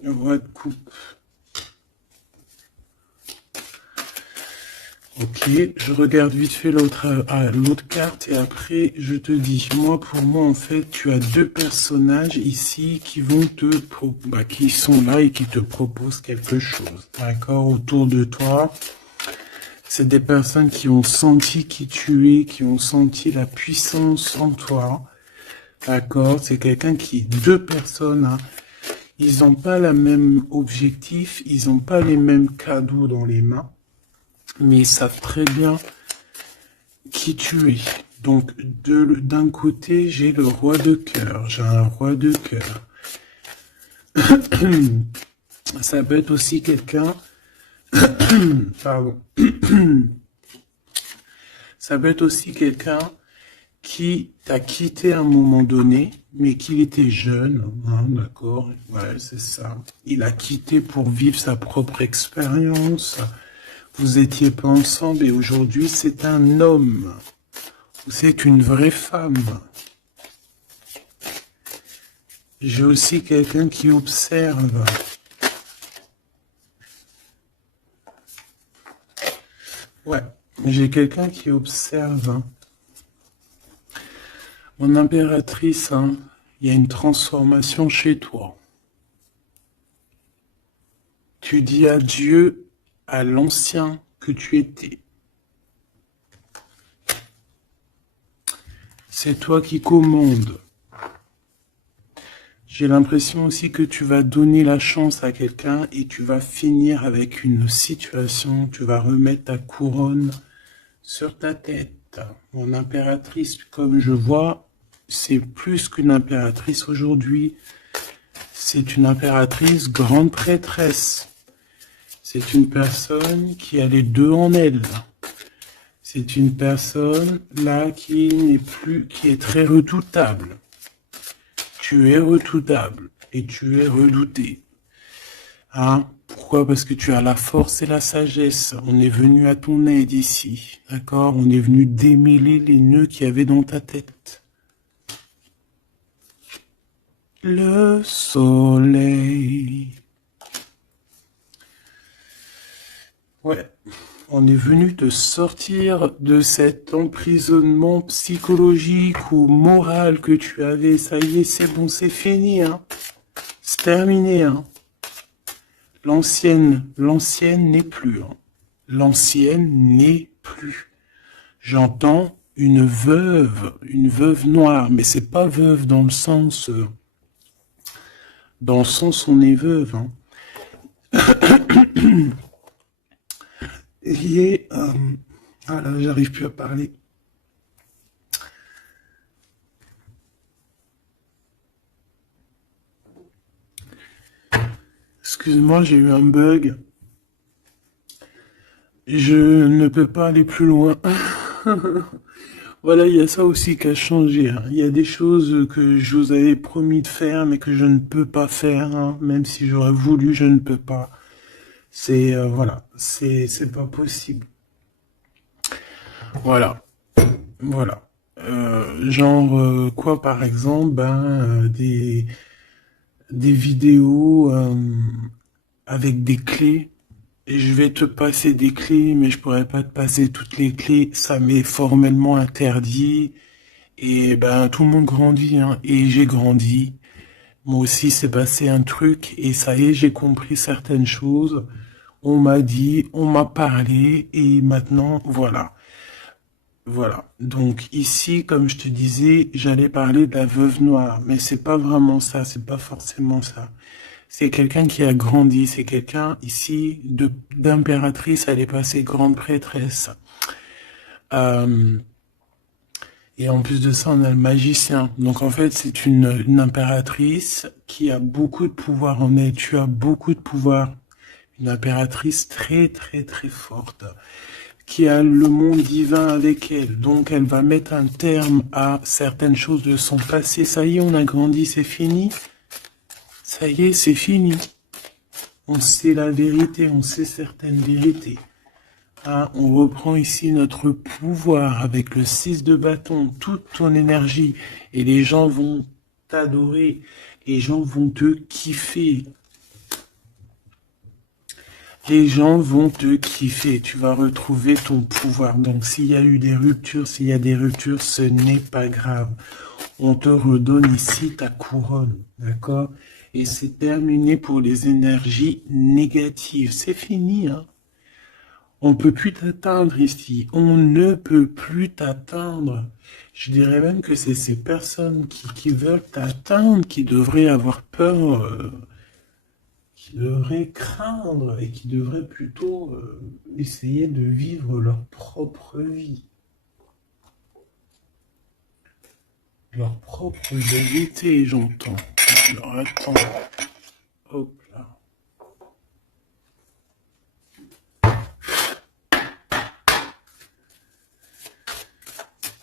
Le roi de coupe. Ok, je regarde vite fait l'autre carte et après je te dis. Moi, pour moi, en fait, tu as deux personnages ici qui vont qui sont là et qui te proposent quelque chose. D'accord, autour de toi. C'est des personnes qui ont senti qui tu es, qui ont senti la puissance en toi. D'accord, c'est deux personnes, hein. Ils n'ont pas le même objectif, ils n'ont pas les mêmes cadeaux dans les mains, mais ils savent très bien qui tu es. Donc, d'un côté, j'ai le roi de cœur, j'ai un roi de cœur. Ça peut être aussi quelqu'un, pardon, ça peut être aussi quelqu'un qui t'a quitté à un moment donné, mais qu'il était jeune, hein, d'accord, ouais, c'est ça. Il a quitté pour vivre sa propre expérience. Vous étiez pas ensemble et aujourd'hui c'est un homme. C'est une vraie femme. J'ai aussi quelqu'un qui observe. Ouais, j'ai quelqu'un qui observe. Mon impératrice, hein, il y a une transformation chez toi. Tu dis adieu à l'ancien que tu étais. C'est toi qui commandes. J'ai l'impression aussi que tu vas donner la chance à quelqu'un et tu vas finir avec une situation, tu vas remettre ta couronne sur ta tête. Mon impératrice, comme je vois, c'est plus qu'une impératrice aujourd'hui. C'est une impératrice grande prêtresse. C'est une personne qui a les deux en elle. C'est une personne là qui est très redoutable. Tu es redoutable et tu es redouté. Hein? Pourquoi? Parce que tu as la force et la sagesse. On est venu à ton aide ici. D'accord? On est venu démêler les nœuds qu'il y avait dans ta tête. Le soleil. Ouais. On est venu te sortir de cet emprisonnement psychologique ou moral que tu avais. Ça y est, c'est bon, c'est fini, hein. C'est terminé, hein. L'ancienne n'est plus, hein. L'ancienne n'est plus. J'entends une veuve noire, mais c'est pas veuve dans le sens on est veuve, hein. Et ah là, j'arrive plus à parler. Excuse-moi, j'ai eu un bug. Je ne peux pas aller plus loin. Voilà, il y a ça aussi qui a changé, hein. Il y a des choses que je vous avais promis de faire, mais que je ne peux pas faire, hein. Même si j'aurais voulu, je ne peux pas. C'est voilà, c'est pas possible. Voilà, voilà. Genre quoi, par exemple, des vidéos avec des clés. Et je vais te passer des clés, mais je pourrais pas te passer toutes les clés. Ça m'est formellement interdit. Et ben tout le monde grandit, hein. Et j'ai grandi. Moi aussi, c'est passé un truc. Et ça y est, j'ai compris certaines choses. On m'a dit, on m'a parlé. Et maintenant, voilà. Voilà. Donc ici, comme je te disais, j'allais parler de la veuve noire. Mais c'est pas vraiment ça. C'est pas forcément ça. C'est quelqu'un qui a grandi, c'est quelqu'un ici d'impératrice, elle est passée grande prêtresse. Euh, et en plus de ça, on a le magicien. Donc en fait, c'est une impératrice qui a beaucoup de pouvoir en elle. Tu as beaucoup de pouvoir. Une impératrice très très très forte, qui a le monde divin avec elle. Donc elle va mettre un terme à certaines choses de son passé. Ça y est, on a grandi, c'est fini. Ça y est, c'est fini. On sait la vérité, on sait certaines vérités. Ah, on reprend ici notre pouvoir avec le 6 de bâton, toute ton énergie. Et les gens vont t'adorer. Les gens vont te kiffer. Les gens vont te kiffer. Tu vas retrouver ton pouvoir. Donc, s'il y a eu des ruptures, s'il y a des ruptures, ce n'est pas grave. On te redonne ici ta couronne. D'accord ? Et c'est terminé pour les énergies négatives. C'est fini, hein. On peut plus t'atteindre ici. On ne peut plus t'atteindre. Je dirais même que c'est ces personnes qui veulent t'atteindre qui devraient avoir peur, qui devraient craindre et qui devraient plutôt essayer de vivre leur propre vie. Leur propre vérité, j'entends. Alors attends. Hop là.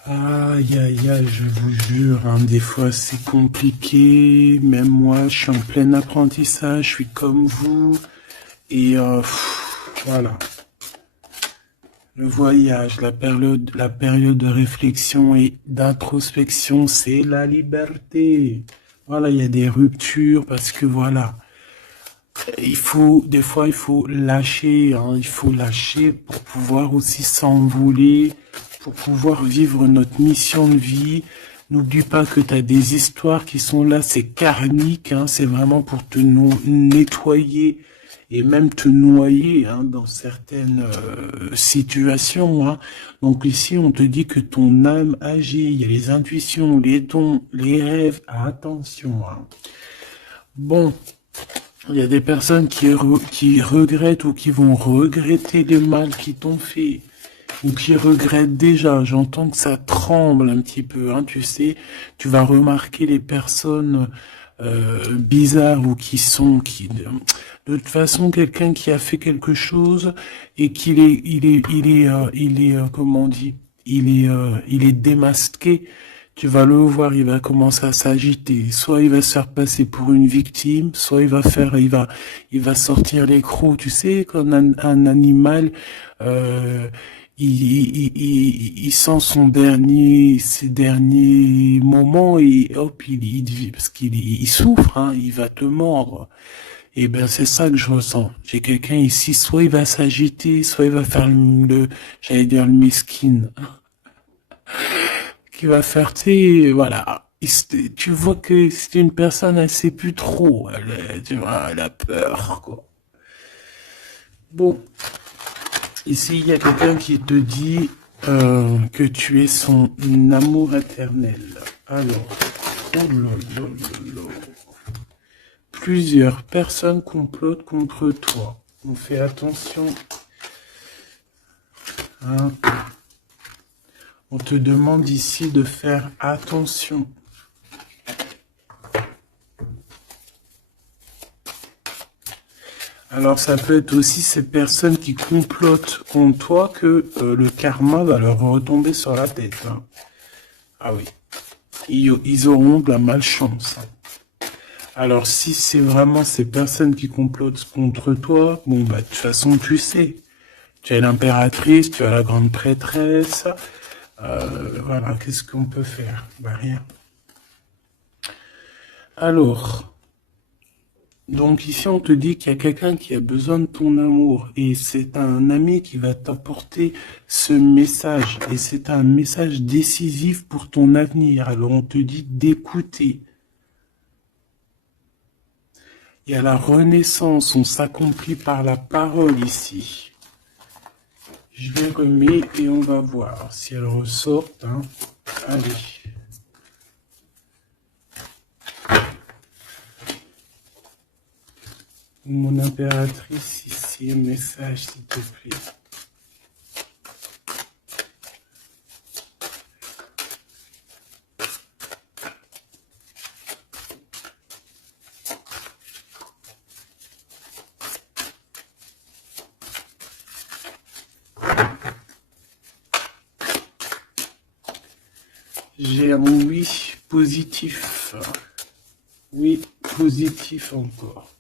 Aïe aïe aïe, je vous jure, hein, des fois c'est compliqué. Même moi, je suis en plein apprentissage, je suis comme vous. Et voilà. Le voyage, la période de réflexion et d'introspection, c'est la liberté. Voilà, il y a des ruptures parce que voilà, des fois, il faut lâcher, hein, il faut lâcher pour pouvoir aussi s'envoler, pour pouvoir vivre notre mission de vie. N'oublie pas que tu as des histoires qui sont là, c'est karmique, hein, c'est vraiment pour te nettoyer et même te noyer, hein, dans certaines situations, hein. Donc ici, on te dit que ton âme agit, il y a les intuitions, les dons, les rêves, attention, hein. Bon, il y a des personnes qui regrettent ou qui vont regretter le mal qu'ils t'ont fait, ou qui regrettent déjà. J'entends que ça tremble un petit peu, hein, tu sais. Tu vas remarquer les personnes bizarres ou de toute façon, quelqu'un qui a fait quelque chose et comment on dit, il est démasqué. Tu vas le voir, il va commencer à s'agiter. Soit il va se faire passer pour une victime, soit il va sortir les crocs. Tu sais, quand un animal, il sent ses derniers moments et hop, parce qu'il souffre, hein, il va te mordre. Et ben c'est ça que je ressens. J'ai quelqu'un ici, soit il va s'agiter, soit il va faire j'allais dire le miskin, qui va faire, tu sais, voilà. Tu vois que c'est une personne, elle sait plus trop, tu vois, elle a peur, quoi. Bon, ici il y a quelqu'un qui te dit que tu es son amour éternel. Alors, oh là là là là. Plusieurs personnes complotent contre toi. On fait attention. Hein. On te demande ici de faire attention. Alors ça peut être aussi ces personnes qui complotent contre toi que le karma va leur retomber sur la tête. Hein. Ah oui. Ils auront de la malchance. Alors si c'est vraiment ces personnes qui complotent contre toi, bon bah de toute façon tu sais. Tu as l'impératrice, tu as la grande prêtresse. Voilà, qu'est-ce qu'on peut faire? Bah rien. Alors, donc ici on te dit qu'il y a quelqu'un qui a besoin de ton amour et c'est un ami qui va t'apporter ce message et c'est un message décisif pour ton avenir. Alors on te dit d'écouter. Il y a la renaissance, on s'accomplit par la parole ici. Je les remets et on va voir si elles ressortent. Hein. Allez. Mon impératrice, ici, un message, s'il te plaît. J'ai un oui positif. Oui, positif encore.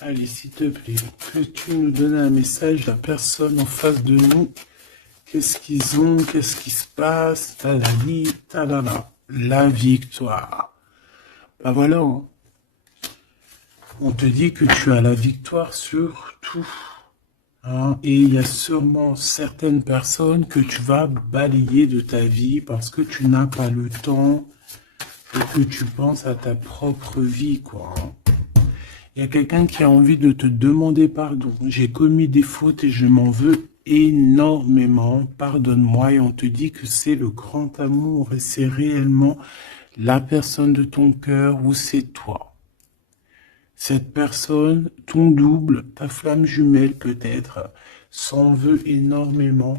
Allez, s'il te plaît, peux-tu nous donner un message, la personne en face de nous? Qu'est-ce qu'ils ont? Qu'est-ce qui se passe? Talali, talala. La victoire. Bah voilà. Hein. On te dit que tu as la victoire sur tout. Hein, et il y a sûrement certaines personnes que tu vas balayer de ta vie parce que tu n'as pas le temps et que tu penses à ta propre vie, quoi. Hein. Il y a quelqu'un qui a envie de te demander pardon. J'ai commis des fautes et je m'en veux énormément. Pardonne-moi. Et on te dit que c'est le grand amour et c'est réellement la personne de ton cœur ou c'est toi. Cette personne, ton double, ta flamme jumelle peut-être, s'en veut énormément.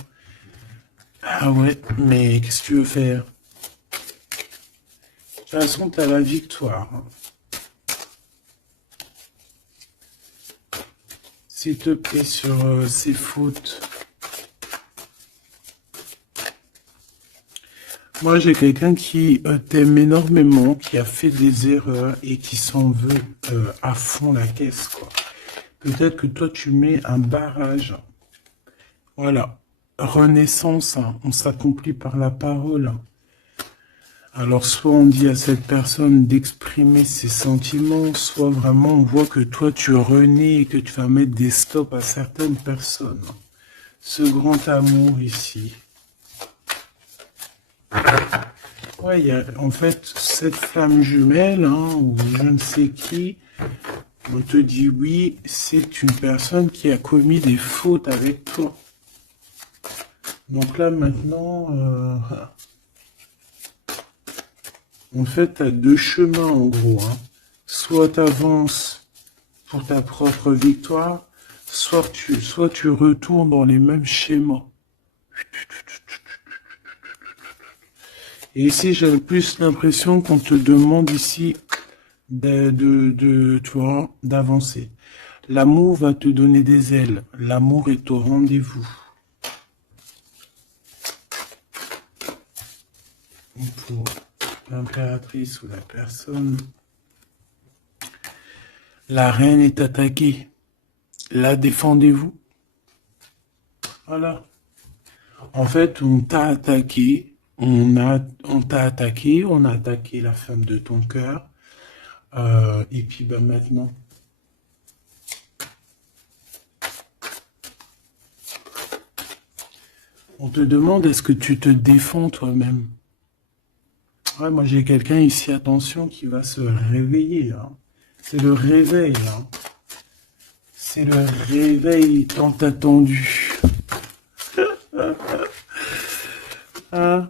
Ah ouais, mais qu'est-ce que tu veux faire? De toute façon, tu as la victoire. S'il te plaît, sur ces fautes. Moi, j'ai quelqu'un qui t'aime énormément, qui a fait des erreurs et qui s'en veut à fond la caisse, quoi. Peut-être que toi, tu mets un barrage. Voilà. Renaissance, hein. On s'accomplit par la parole. Alors, soit on dit à cette personne d'exprimer ses sentiments, soit vraiment on voit que toi, tu renais et que tu vas mettre des stops à certaines personnes. Ce grand amour ici. Ouais, il y a en fait cette flamme jumelle, hein, ou je ne sais qui, on te dit oui, c'est une personne qui a commis des fautes avec toi. Donc là maintenant, en fait, tu as deux chemins en gros. Hein. Soit tu avances pour ta propre victoire, soit tu retournes dans les mêmes schémas. Et ici, j'ai plus l'impression qu'on te demande ici tu vois, d'avancer. L'amour va te donner des ailes. L'amour est au rendez-vous. Pour l'impératrice ou la personne, la reine est attaquée. La défendez-vous. Voilà. En fait, on t'a attaqué. On t'a attaqué. On a attaqué la femme de ton cœur. Et puis, bah, maintenant, On te demande, est-ce que tu te défends toi-même? Ouais, moi j'ai quelqu'un ici, attention, qui va se réveiller, là. C'est le réveil, là. C'est le réveil tant attendu. Hein?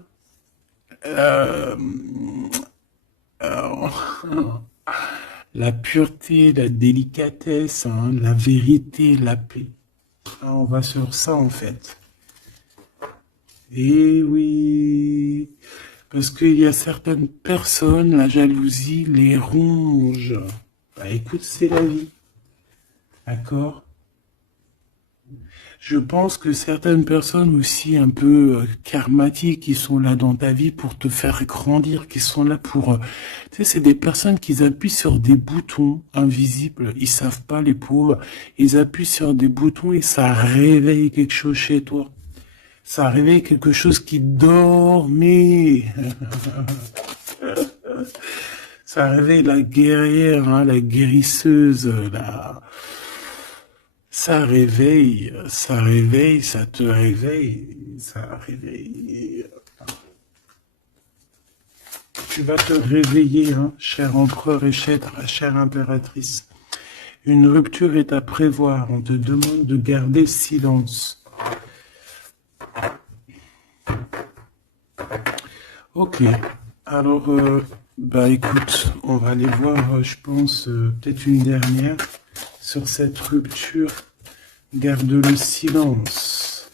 Euh, la pureté, la délicatesse, hein, la vérité, la paix. Ah, on va sur ça en fait. Et oui, parce qu'il y a certaines personnes, la jalousie les ronge. Bah écoute, c'est la vie, d'accord? Je pense que certaines personnes aussi un peu karmatiques qui sont là dans ta vie pour te faire grandir, qui sont là pour... tu sais, c'est des personnes qui appuient sur des boutons invisibles. Ils savent pas, les pauvres. Ils appuient sur des boutons et ça réveille quelque chose chez toi. Ça réveille quelque chose qui dormait. Ça réveille la guerrière, hein, la guérisseuse, la... ça réveille, ça te réveille, ça réveille. Tu vas te réveiller, hein, cher empereur et chère impératrice. Une rupture est à prévoir, on te demande de garder silence. Ok, alors, bah écoute, on va aller voir, je pense, peut-être une dernière sur cette rupture. Garde le silence.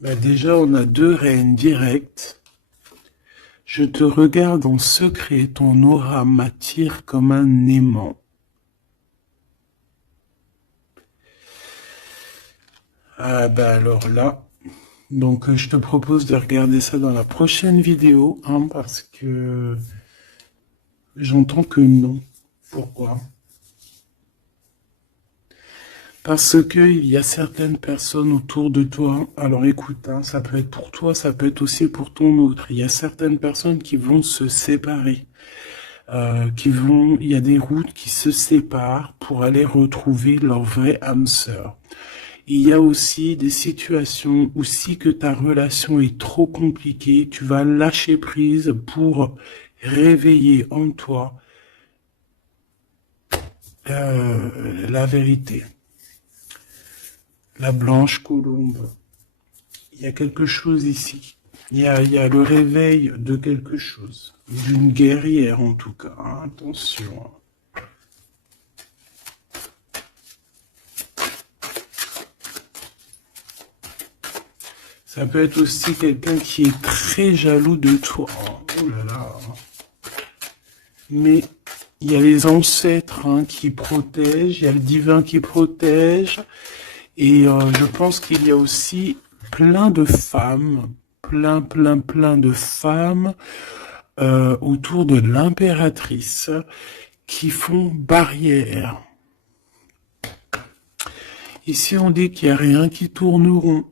Bah déjà, on a 2 reines directes. Je te regarde en secret, ton aura m'attire comme un aimant. Ah bah alors là, donc je te propose de regarder ça dans la prochaine vidéo, hein, parce que j'entends que non. Pourquoi? Parce que il y a certaines personnes autour de toi, alors écoute, hein, ça peut être pour toi, ça peut être aussi pour ton autre. Il y a certaines personnes qui vont se séparer, il y a des routes qui se séparent pour aller retrouver leur vraie âme sœur. Il y a aussi des situations où si que ta relation est trop compliquée, tu vas lâcher prise pour réveiller en toi la vérité. La blanche colombe. Il y a quelque chose ici. Il y a le réveil de quelque chose. D'une guerrière en tout cas. Hein, attention. Ça peut être aussi quelqu'un qui est très jaloux de toi. Oh là là. Mais il y a les ancêtres, hein, qui protègent, il y a le divin qui protège. Et je pense qu'il y a aussi plein de femmes, plein de femmes autour de l'impératrice qui font barrière. Ici, on dit qu'il n'y a rien qui tourne rond.